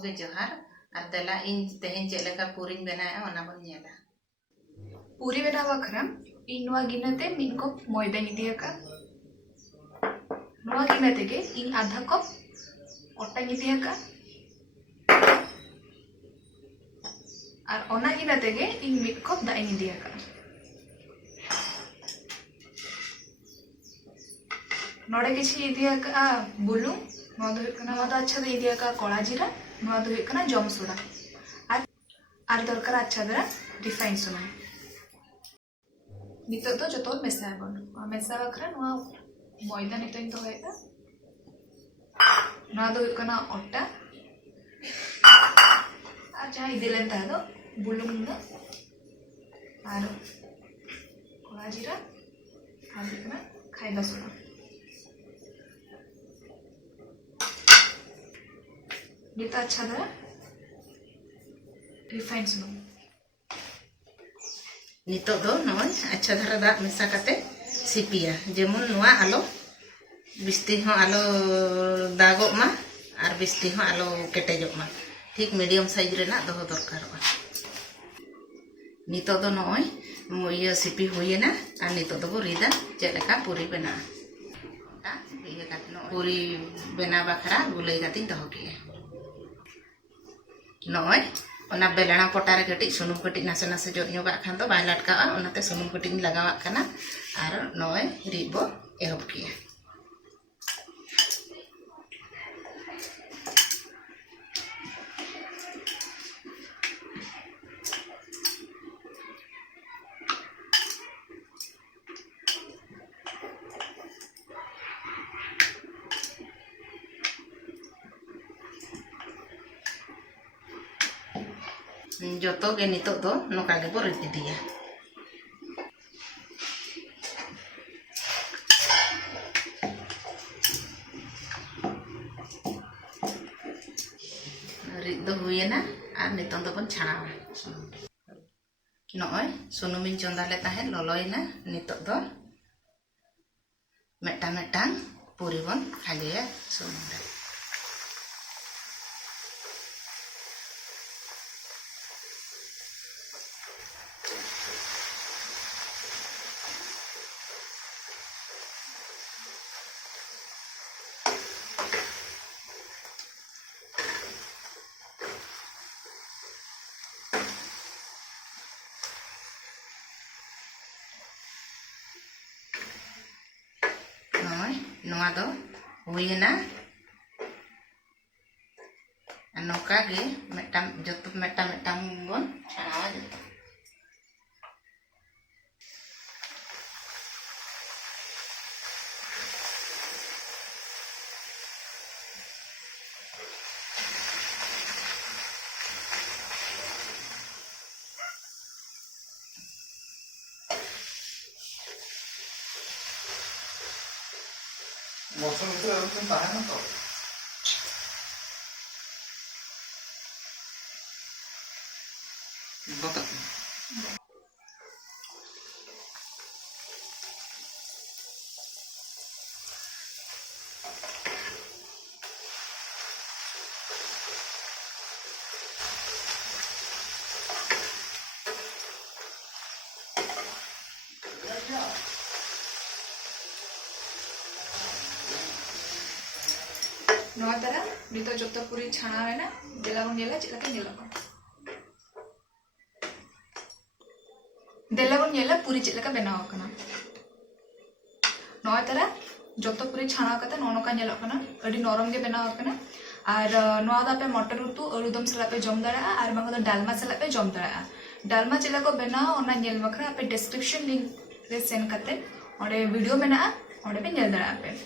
ᱠᱚᱜᱮ ᱡᱚᱦᱟᱨ ᱟᱨ ᱫᱮᱞᱟ ᱤᱧ ᱛᱮᱦᱮᱧ ᱪᱮᱫ ᱞᱮᱠᱟ ᱯᱩᱨᱤᱧ ᱵᱮᱱᱟᱣᱟ ᱚᱱᱟ ᱵᱚᱱ ᱧᱮᱞᱟ। पूरी बेना बाखरा इन नोआ गिनाते मिन कप मैदा इदी आका नोआ गिनाते के इन आधा कप आटा इदी आका और ओना गिनाते के इन मिड कप दा इदी आका नोडे किछि इदी आका बुलुंग नोआ दो कना नोआ अच्छा दे इदी आका कला जीरा नोआ दो कना जम सोडा और दरकार अच्छा दरा रिफाइन सुना नितो तो जतो मेसा बन मेसा बखरा नोआ मैदा नितो इन तो हेता नोआ दो कना आटा आ जहां इदेलेन ता दो बुलुंग दो और कला जीरा और कना खाइबा सोडा नितो अच्छा दरा रिफाइन सुना नितो दो नोय अच्छा धारा दाग मेसा काते सिपिया जेमन नोआ आलो बिस्ती हो आलो दागोग मा और बिस्ती हो आलो केटेजोग मा ठीक मीडियम साइज रेना दोहो दरकारोगा नितो दो नोय ये सिपी हुईना और नितो दो रिदा चेलेका पूरी बना पूरी बना बाखरा गुलई काती दोहो किया नोय ओना बेलना पटारे कटिज सुनुम कटिज नासे नासे जोत जोगा खान दो बाय लटकावा ओनाते सुनुम कटिज लगावा कना आर नोय रिबो एहब किया जोतो के नितो दो नोका के बो रिद दिया रिद दो हुईना और नितो दो बन छाणावा नोय सुनुमिन चंदा ले ताहे ललोयना नितो दो मेटा मेटांग पूरी बन खालिया सुनुम रे नोआ दो हुईना नौका गे मेटा जतो मेटा मेटांग बन छाणावा जतो मौसम itu harus tahan atau botak नोआ तरह नितो जतो पूरी छाना है ना देला बन येला चिला के नेला देला बन येला पूरी चिला का बनाव कना नोआ तरह जतो पूरी छाना कते नोनो का नेला कना अडी नरम के बनाव कना और नोआ दा पे मटर उतु अळुदम सला पे जम दड़ा और बांगा दा डालमा सला पे जम दड़ा डालमा चिला को बनाव ओना नेल बखरा पे डिस्क्रिप्शन लिंक रे सेंड कते ओडे वीडियो मेना ओडे पे नेल दड़ा पे